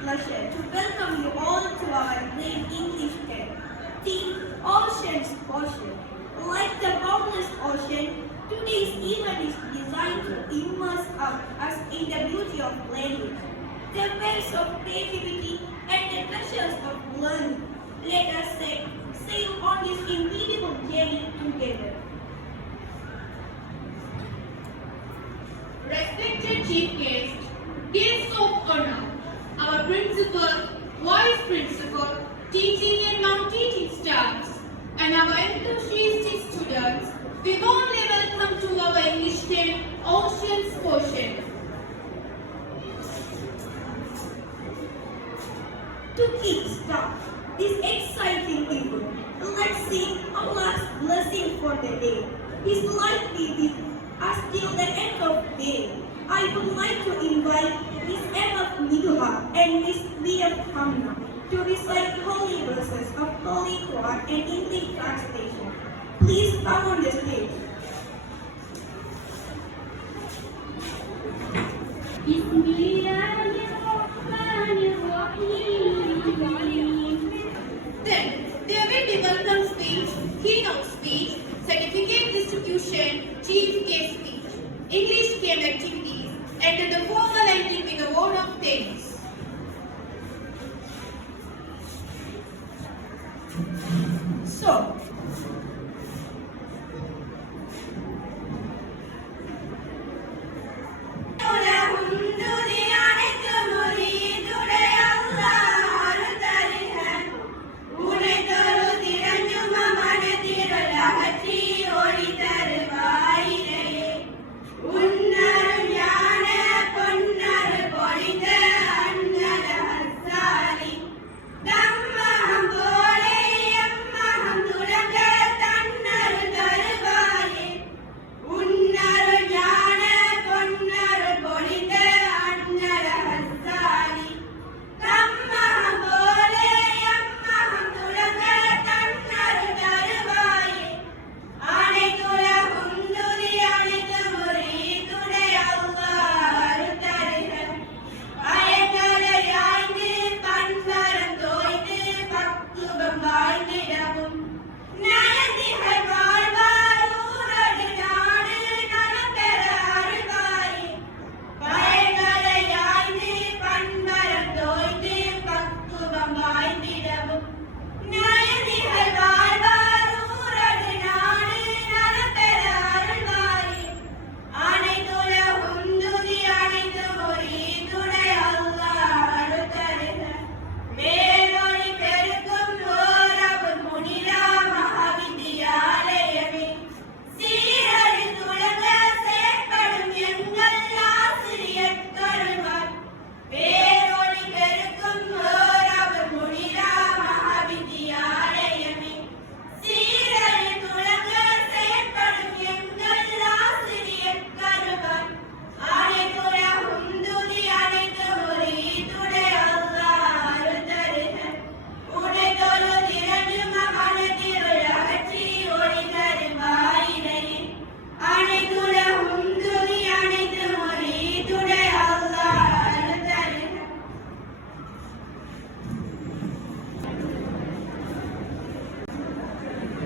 pleasure to welcome you all to our great English camp. Theme Oceans Ocean. Like the boundless ocean, today's event is designed to immerse us in the beauty of language, the waves of creativity, and the pleasures of learning. Let us sail on this incredible journey together. Respected Chief Guest, guests of honor, our Principal, Vice Principal, teaching and non-teaching staffs, and our enthusiastic students, we warmly welcome to our English camp, Oceans Ocean. To kickstart this exciting event, let's see Allah's blessing for the day. His light be with us till the end of the day. I would like to invite Miss Emma Midha and Miss Leah Hamna to recite holy verses of Holy Quran and English translation. Please come on the stage. Then, there will be welcome speech, keynote speech, certificate distribution, chief guest speech, English camp activities, and the formal ending with a word of thanks. So,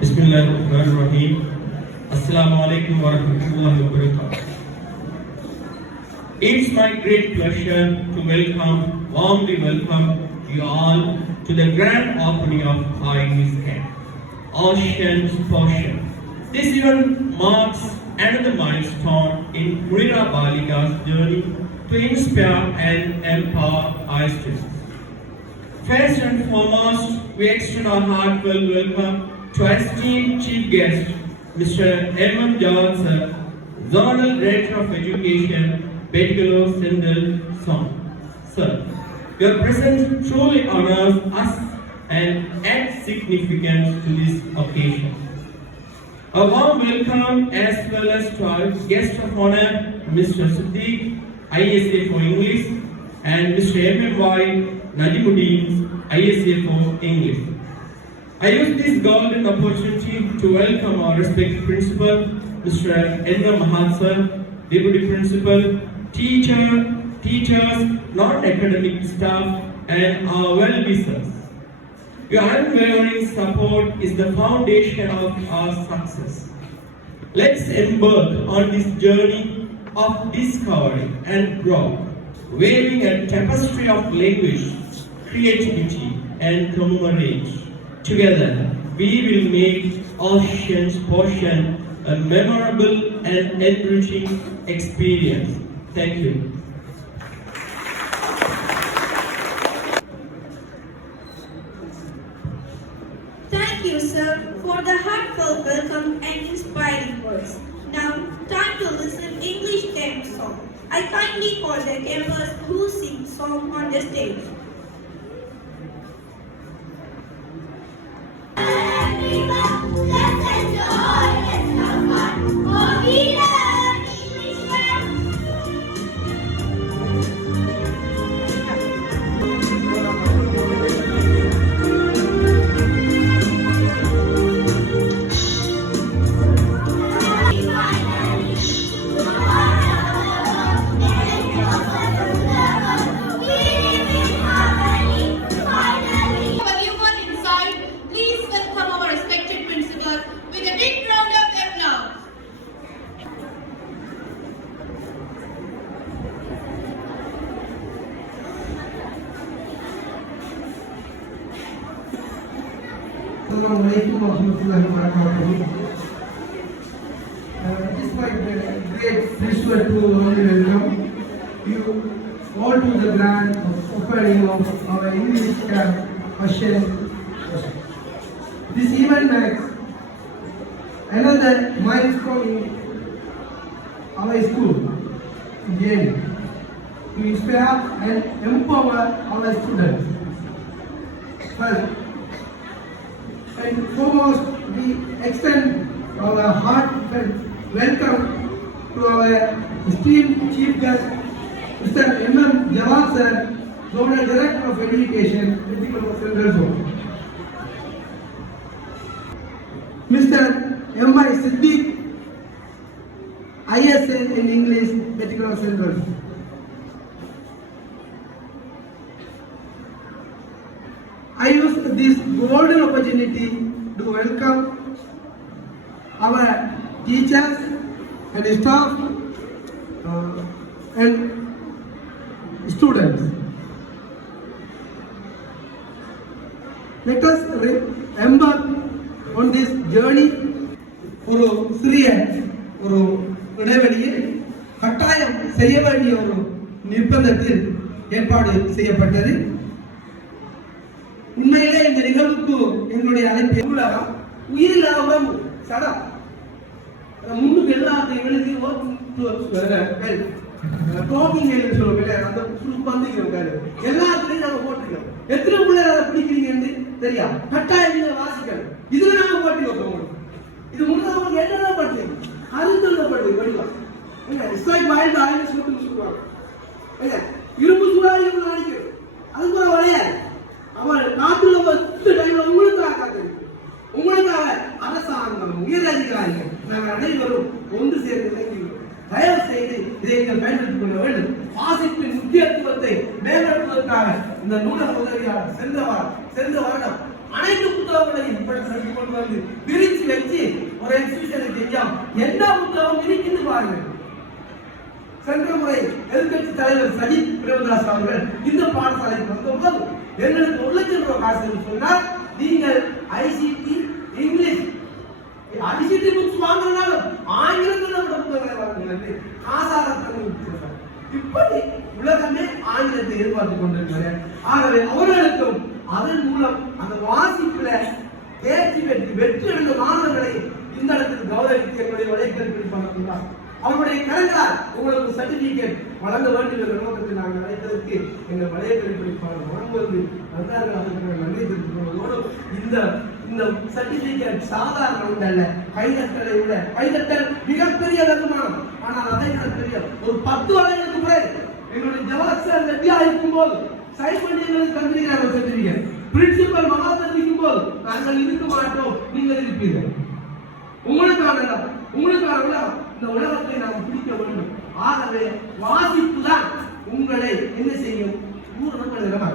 Bismillahirrahmanirrahim. Assalamu alaikum wa rahmatullahi wa barakatuh. It's my great pleasure to warmly welcome you all to the grand opening of our English camp, Oceans Ocean. This event marks another milestone in Murira Balika's journey to inspire and empower our students. First and foremost, we extend our heartfelt welcome to our esteemed chief guest, Mr. M. Johnson, Zonal Director of Education, Bedgalo Sindel Song. Sir, your presence truly honors us and adds significance to this occasion. A warm welcome as well as to our guest of honor, Mr. Siddiq, ISA for English, and Mr. M.Y. Najimuddin, ISA for English. I use this golden opportunity to welcome our respected principal, Mr. N. Mahatsar, Deputy Principal, teachers, non-academic staff, and our well-wishers. Your unwavering support is the foundation of our success. Let's embark on this journey of discovery and growth, weaving a tapestry of language, creativity, and commemorate. Together, we will make Ocean's Portion a memorable and enriching experience. Thank you. Thank you, sir, for the heartfelt welcome and inspiring words. Now, time to listen English camp song. I kindly call the campers who sing song on the stage. Everyone, let's enjoy, let's have fun, for we learn English well. Our newborn inside, please welcome our respected principal with a big round of applause. Assalamualaikum warahmatullahi wabarakatuh. Despite the great pleasure to only welcome you all to the grand opening of our English camp Ocean. This event marks another milestone in our school journey to inspire and empower our students. First, and foremost, we extend our heartfelt welcome to our esteemed Chief Guest, Mr. M.M. Jawad sir, Global Director of Education, Ethical Central Zone. Mr. M.I. Siddiq, ISN in English, Ethical Central Zone. I use this golden opportunity to welcome our teachers and staff and students. Let us embark on this journey. ஒரு சிறிய ஒரு இடைவெளியில் கட்டாயம் செய்ய வேண்டிய ஒரு நிர்பந்தத்தில் ஏற்பாடு செய்யப்பட்டது. உண்மையிலே இந்த நிகழ்வுக்கு எங்களுடைய அழைப்பு எவ்வளவு உயிரில்லாமல் சடா முன்னுக்கு எல்லாத்தையும் எழுதி டாக்கிங் எழுதி சொல்லுவோம் அந்த வந்துக்கிறோம் எல்லாத்துலையும் நாங்க போட்டிருக்கோம். எத்தனை பிள்ளைகள் அதை பிடிக்கிறீங்கன்னு தெரியா கட்டாயம் நீங்க வாசிக்கணும். இதுல நாங்க போட்டி வைப்போம். இது முன்னாடி என்னதான் பண்ணுறீங்க அருந்தப்படுது வடிவம் சொல்லுவாங்க இரும்பு சூழல் அடிக்கிறது அது போல வரையாது. அவர் நாட்டுல உங்களுக்காக அரசாங்கம் உயர் அதிகாரிகள் நாங்கள் அனைவரும் ஒன்று சேர்ந்து தயவு செய்து இதை நீங்கள் பயன்படுத்திக் கொள்ள வேண்டும். வாசிப்பின் முக்கியத்துவத்தை மேம்படுத்துவதற்காக இந்த நூலக உதவியாளர் சென்ற வருடம் அனைத்து புத்தகங்களையும் கொண்டு வந்து விரிச்சு வச்சு ஒரு எக்ஸிபிஷனை செஞ்சோம். என்ன புத்தகம் இருக்குன்னு பாருங்க. சென்ற முறை எதிர்கட்சி தலைவர் சஜித் பிரேமதாஸ் அவர்கள் இந்த பாடசாலைக்கு வந்தபோது எங்களுக்கு 1 லட்சம் ரூபாய் காசு சொன்னால் நீங்கள் ஐசிடி இங்கிலீஷ் ஐசிடி புக்ஸ் வாங்குறதுனாலும் ஆங்கிலத்தில் புத்தகங்களை வாங்குங்கள் ஆசாரத்தை இப்படி உலகமே ஆங்கிலத்தை எதிர்பார்த்து கொண்டிருக்கிறார். ஆகவே அவர்களுக்கும் அதன் மூலம் அந்த வாசிப்புல தேர்ச்சி வெற்றி அடைந்த மாணவர்களை இந்த இடத்துக்கு கௌரவித்து என்னுடைய வலைக்கல்வி பண்ணலாம். அவருடைய கரங்களால் உங்களுக்கு சர்டிபிகேட் வழங்க வேண்டும் என்ற நோக்கத்தில் நாங்கள் அழைத்ததற்கு எங்கள் வளைய கல்விப்பாளர் வழங்குவது வந்தார்கள். நன்றி தெரிவிப்பதோடு இந்த சர்டிபிகேட் சாதாரண ஒன்றல்ல, கைதட்டலை விட கைதட்டல் மிகப்பெரிய வருமானம். ஆனால் அதை பெரிய ஒரு 10 வருடங்களுக்கு பிறகு எங்களுடைய ஜவஹர் சார் ரெட்டியா இருக்கும் போது சைன் பண்ணி எங்களுக்கு தந்திருக்கிறார்கள் சர்டிபிகேட். பிரின்சிபல் மகாதர் இருக்கும் போது நாங்கள் இருக்க மாட்டோம், நீங்கள் இருப்பீர்கள். உங்களுக்காக இந்த உலகத்தை நாம் பிடிக்க வேண்டும். ஆகவே வாசிப்பு தான் உங்களை என்ன செய்யும்? பூரணமா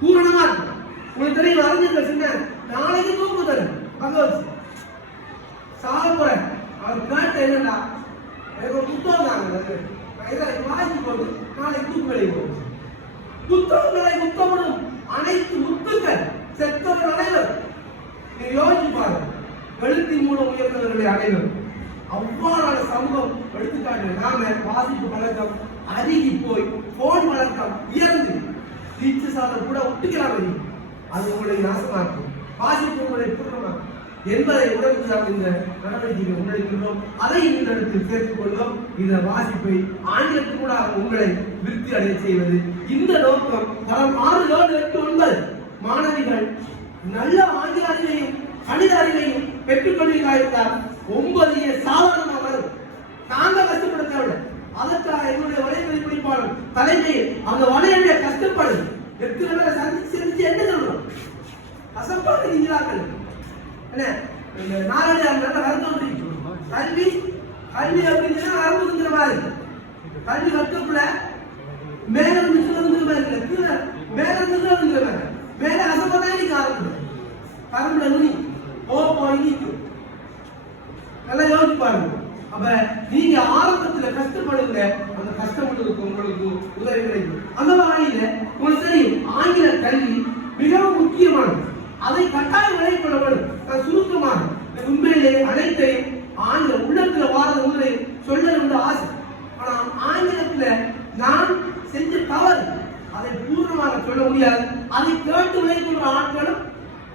பூரணமா இருக்கும். உங்களுக்கு தெரியும், அறிஞர்கள் சொன்ன நாளைக்கு தூக்கு தரும் பகவத் சாக போறேன். அவர் கேட்ட என்னடா, எனக்கு ஒரு புத்தகம் தாங்க, இதை வாங்கி கொண்டு நாளைக்கு தூக்குகளை போகும். புத்தகங்களை முத்தமிடும் அனைத்து முத்துக்கள் செத்தவர் அனைவர். யோசிச்சு பாருங்க, எழுத்தின் மூலம் உயர்ந்தவர்களை அனைவரும் அவ்வாறான சமூகம் எடுத்துக்காட்டு. நாம வாசிப்பு பழக்கம் அருகி போய் போன் பழக்கம் உயர்ந்து தீட்சை சாதம் கூட ஒட்டுக்கலாம். அது உங்களை நாசமாக்கும், வாசிப்பு உங்களை பூர்ணமாக்கும் என்பதை உடனடியாக இந்த நடவடிக்கையை முன்னெடுக்கின்றோம். அதை இந்த இடத்தில் சேர்த்துக் கொள்வோம். இந்த வாசிப்பை ஆங்கிலத்தில் கூட உங்களை விருத்தி அடைய செய்வது இந்த நோக்கம். தரம் 6, 7, 8, 9 மாணவிகள் நல்ல ஆங்கில அறிவையும் கணித அறிவையும் பெற்றுக் கொள்வீர்களாயிருந்தால் 9 சாதாரணமாக வரும். நாங்க கஷ்டப்பட தேவை. அதற்காக என்னுடைய வலைவழி குறிப்பாளர் தலைமையில் அந்த வலையுடைய கஷ்டப்பாடு எத்தனை பேரை சந்திச்சு என்ன சொல்றோம்? கஷ்டப்பாடு இருக்கிறார்கள். என்ன நாளடியாக கருத்து கல்வி கல்வி அப்படின்னா அறுபதுங்கிற மாதிரி கல்வி கற்றுக்குள்ள மேல இருந்து கீழே மாதிரி கீழே மேல இருந்து கீழே மாதிரி மேல அசம்பதான் நீங்க ஆரம்பிச்சு கரும்புல நுனி இனிக்கும். நல்லா யோசிச்சு பாருங்க. அப்ப நீங்க ஆரம்பத்துல கஷ்டப்படுங்க, அந்த கஷ்டப்படுறதுக்கு உங்களுக்கு உதவி கிடைக்கும். அந்த வகையில உங்களுக்கு தெரியும், ஆங்கில கல்வி மிகவும் முக்கியமானது. அதை கட்டாயம் விளைவிக்கொள்ள வேண்டும். சுருக்கமாக உண்மையிலே அனைத்தையும் ஆங்கில உள்ளத்துல வார உங்களை சொல்ல ஆசை. ஆனா ஆங்கிலத்துல நான் செஞ்ச தவறு அதை பூர்ணமாக சொல்ல முடியாது. அதை கேட்டு விளைவிக்கின்ற ஆட்களும்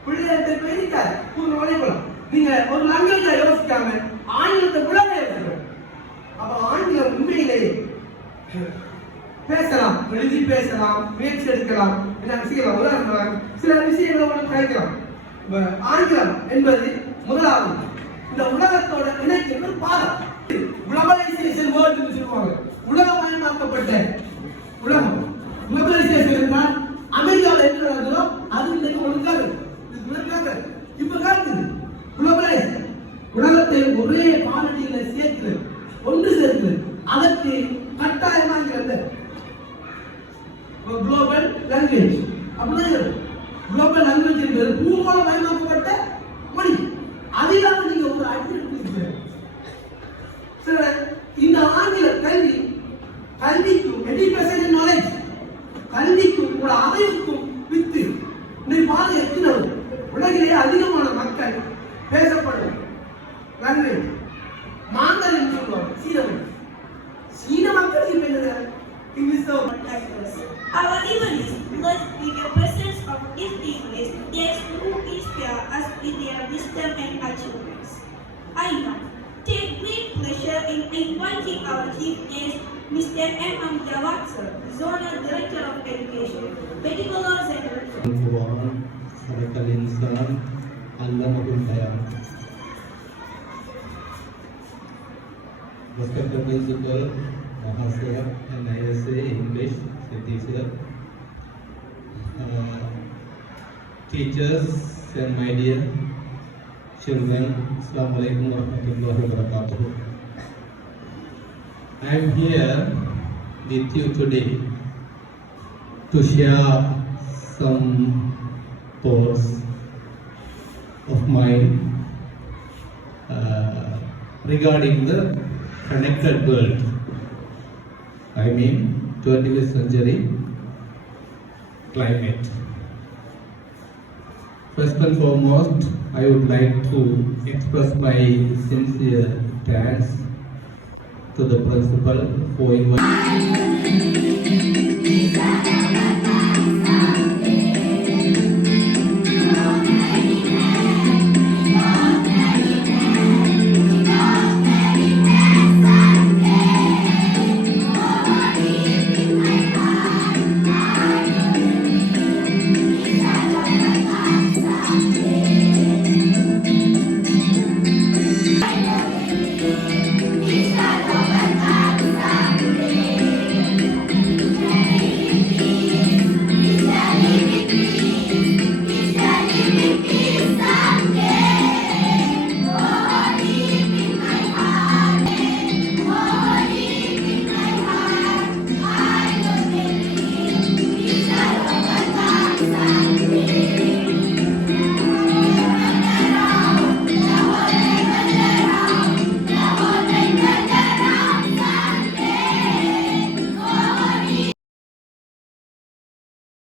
பிள்ளைகளை பேசிட்டாரு பூர்ண விளைவிக்கலாம். நீங்க ஒரு லாங்குவேஜை யோசிக்காம ஆங்கிலத்தை உலக யோசிக்கணும். அப்ப ஆங்கிலம் உண்மையிலேயே பேசலாம், எழுதி பேசலாம், முயற்சி எடுக்கலாம், என்ன செய்யலாம். உதாரணமாக சில விஷயங்களை உங்களுக்கு கிடைக்கலாம். ஆங்கிலம் என்பது முதலாவது இந்த உலகத்தோட இணைக்கிற பாலம். குளோபலைசேஷன் வேர்ல்டு சொல்லுவாங்க. உலகமயமாக்கப்பட்ட உலகம். குளோபலைசேஷன் என்றால் அமெரிக்காவில் என்ன நடந்ததோ அது இன்னைக்கு ஒழுங்காக இப்ப காட்டுது. குளோபலைஸ் உலகத்தை ஒரே பாலடியில் சேர்க்கிறது, ஒன்று சேர்க்கிறது. அதற்கு கட்டாயமாக குளோபல் லாங்குவேஜ் அப்படிதான். குளோபல் லாங்குவேஜ் என்பது பூகோளமயமாக்கப்பட்ட மொழி. அதிலாக நீங்க ஒரு அடிப்படை இந்த ஆங்கில கல்வி கல்விக்கும் எஜுகேஷன் நாலேஜ் கல்விக்கும் ஒரு அறிவுக்கும் வித்து இந்த பாதை எத்தினவர் உலகிலேயே அதிகமான மக்கள் பேசப்படும் லாங்குவேஜ் மாந்தரின் சொல்லுவாங்க. சீன மக்கள் English Our evangelists, blessed with the presence of this English, those who inspire us with their wisdom and achievements. I now take great pleasure in inviting our chief guest, Mr. M. Jawad sir, Zonal Director of Education, Particular Secretary. Respected Principal, Mahasaya and ISA English teacher, teachers and my dear children, Assalamu alaikum wa rahmatullahi wa barakatuh. I am here with you today to share some thoughts of mine regarding the connected world. I mean 21st century climate. First and foremost, I would like to express my sincere thanks to the principal for inviting